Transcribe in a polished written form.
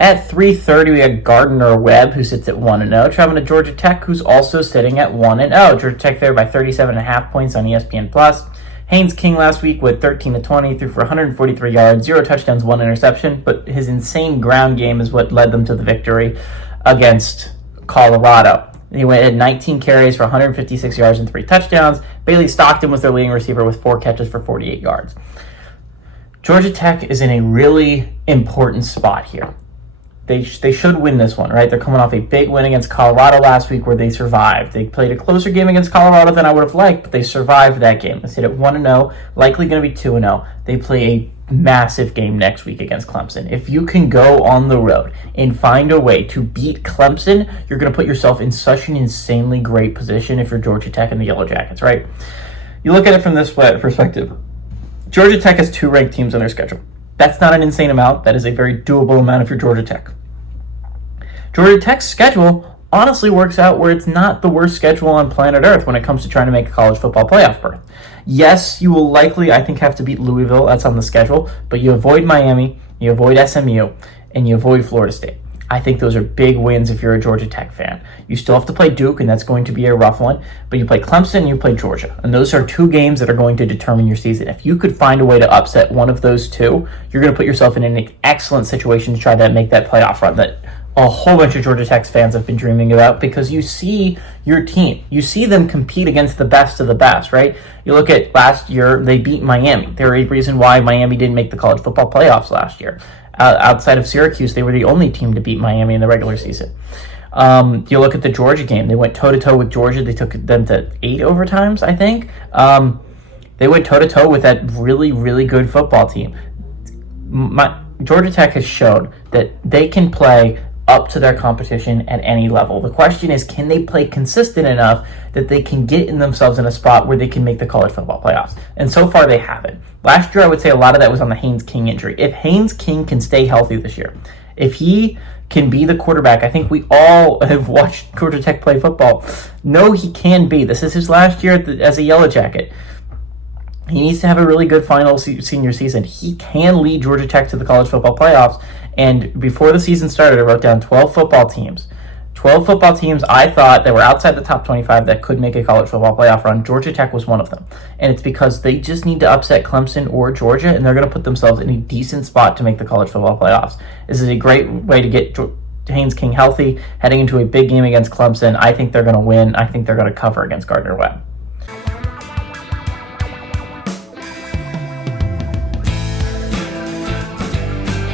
At 3:30, we got Gardner Webb, who sits at 1-0, traveling to Georgia Tech, who's also sitting at 1-0. Georgia Tech favored by 37.5 points on ESPN+. Haynes King last week with 13-20, threw for 143 yards, 0 touchdowns, 1 interception, but his insane ground game is what led them to the victory against Colorado. He went at 19 carries for 156 yards and 3 touchdowns. Bailey Stockton was their leading receiver with 4 catches for 48 yards. Georgia Tech is in a really important spot here. They should win this one, right? They're coming off a big win against Colorado last week where they survived. They played a closer game against Colorado than I would have liked, but they survived that game. They sit at 1-0, likely going to be 2-0. They play a massive game next week against Clemson. If you can go on the road and find a way to beat Clemson, you're going to put yourself in such an insanely great position if you're Georgia Tech and the Yellow Jackets, right? You look at it from this perspective. Georgia Tech has 2 ranked teams on their schedule. That's not an insane amount. That is a very doable amount if you're Georgia Tech. Georgia Tech's schedule honestly works out where it's not the worst schedule on planet Earth when it comes to trying to make a college football playoff berth. Yes, you will likely, I think, have to beat Louisville. That's on the schedule. But you avoid Miami, you avoid SMU, and you avoid Florida State. I think those are big wins if you're a Georgia Tech fan. You still have to play Duke, and that's going to be a rough one. But you play Clemson and you play Georgia. And those are 2 games that are going to determine your season. If you could find a way to upset one of those 2, you're going to put yourself in an excellent situation to try to make that playoff run that a whole bunch of Georgia Tech fans have been dreaming about, because you see your team. You see them compete against the best of the best, right? You look at last year, they beat Miami. They're a reason why Miami didn't make the college football playoffs last year. Outside of Syracuse, they were the only team to beat Miami in the regular season. You look at the Georgia game. They went toe-to-toe with Georgia. They took them to 8 overtimes, I think. They went toe-to-toe with that really, really good football team. Georgia Tech has showed that they can play up to their competition at any level. The question is, can they play consistent enough that they can get in themselves in a spot where they can make the college football playoffs? And so far, they haven't. Last year, I would say a lot of that was on the Haynes King injury. If Haynes King can stay healthy this year, if he can be the quarterback, I think we all have watched Georgia Tech play football, know he can be. This is his last year as a Yellow Jacket. He needs to have a really good final senior season. He can lead Georgia Tech to the college football playoffs. And before the season started, I wrote down 12 football teams. 12 football teams I thought that were outside the top 25 that could make a college football playoff run. Georgia Tech was one of them. And it's because they just need to upset Clemson or Georgia, and they're going to put themselves in a decent spot to make the college football playoffs. This is a great way to get Haynes King healthy, heading into a big game against Clemson. I think they're going to win. I think they're going to cover against Gardner Webb.